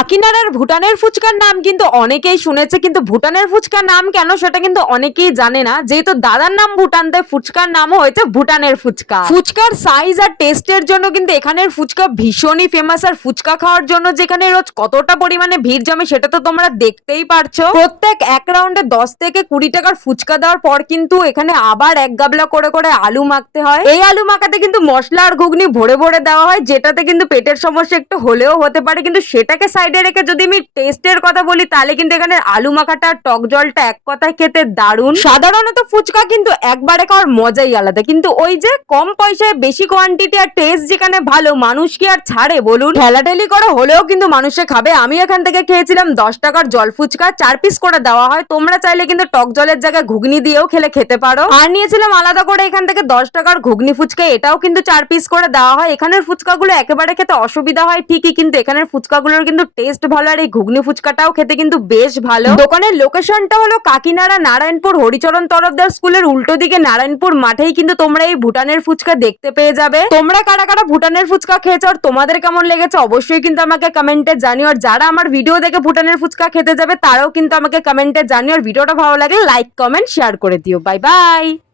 কাকিনাড়ার ভুটানের ফুচকার নাম কিন্তু অনেকেই শুনেছে, কিন্তু ভুটানের ফুচকার নাম কেন সেটা কিন্তু অনেকেই জানে না। যেহেতু দাদার নাম ভুটান, তাই ফুচকার নামও হয়েছে ভুটানের ফুচকা। ফুচকার সাইজ আর টেস্টের জন্য কিন্তু এখানের ফুচকা ভীষণই ফেমাস। আর ফুচকা খাওয়ার জন্য যেখানে রোজ কতটা পরিমাণে ভিড় জমে সেটা তো তোমরা দেখতেই পারছো। প্রত্যেক এক রাউন্ডে 10 থেকে 20 টাকার ফুচকা দেওয়ার পর কিন্তু এখানে আবার এক গাবলা করে করে আলু মাখতে হয়। এই আলু মাখাতে কিন্তু মশলা আর ঘুগনি ভরে ভরে দেওয়া হয়, যেটাতে কিন্তু পেটের সমস্যা একটু হলেও হতে পারে। কিন্তু সেটাকে সাইডে রেখে যদি আমি টেস্টের কথা বলি, তাহলে কিন্তু এখানে আলু মাখাটা টক জলটা এক কথায় খেতে দারুণ। সাধারণত ফুচকা কিন্তু একবারে খাওয়ার মজাই আলাদা, কিন্তু ওই যে কম পয়সায় বেশি কোয়ান্টিটি আর টেস্ট যেখানে ভালো, মানুষ কি আর ছাড়ে বলুন? ঠেলাঠেলি করে হলেও কিন্তু মানুষে খাবে। আমি এখান থেকে খেয়েছিলাম 10 টাকার জল ফুচকা, 4 পিস করে দেওয়া হয়। তোমরা চাইলে কিন্তু টক জলের জায়গায় ঘুগনি দিয়েও খেতে পারো। আর নিয়েছিলাম আলাদা করে এখান থেকে 10 টাকার ঘুগনি ফুচকা, এটাও কিন্তু 4 পিস করে দেওয়া হয়। এখানের ফুচকাগুলো একেবারে খেতে অসুবিধা হয় ঠিকই, কিন্তু এখানের ফুচকাগুলোর কিন্তু টেস্ট ভালো। আর এই ঘুগনি ফুচকাটাও খেতে কিন্তু বেশ ভালো। দোকানের লোকেশনটা হলো কাকিনাড়া নারায়ণপুর হরিচরণ তরফদার স্কুলের উল্টো দিকে নারায়ণপুর মাঠেই কিন্তু তোমরা এই ভুটানের ফুচকা দেখতে পেয়ে যাবে। তোমরা কারা কারা ভুটানের ফুচকা খেয়েছো আর তোমাদের কেমন লেগেছে অবশ্যই কিন্তু আমাকে কমেন্টে জানিও। আর যারা আমার ভিডিও দেখে ভুটানের ফুচকা খেতে যাবে তারাও কিন্তু আমাকে কমেন্টে জানিও। আর ভিডিওটা ভালো লাগলে লাইক কমেন্ট শেয়ার করে দিও। Bye bye.